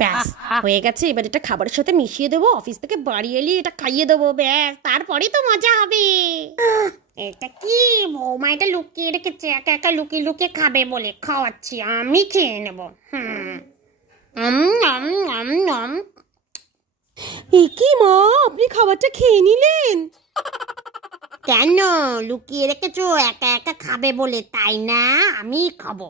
ব্যাস হয়ে গেছে, এবার এটা খাবারের সাথে মিশিয়ে দেবো, অফিস থেকে বাড়ি এলি এটা খাইয়ে দেবো, ব্যাস তারপরেই তো মজা হবে। এটা কি বৌমা এটা লুকিয়ে রেখেছে, একা একা লুকিয়ে লুকিয়ে খাবে বলে খাওয়াচ্ছি, আমি খেয়ে নেবো। কি মা, আপনি খাবারটা খেয়ে নিলেন? কেন লুকিয়ে রেখেছো? একা একা খাবে বলে তাই না? আমি খাবো।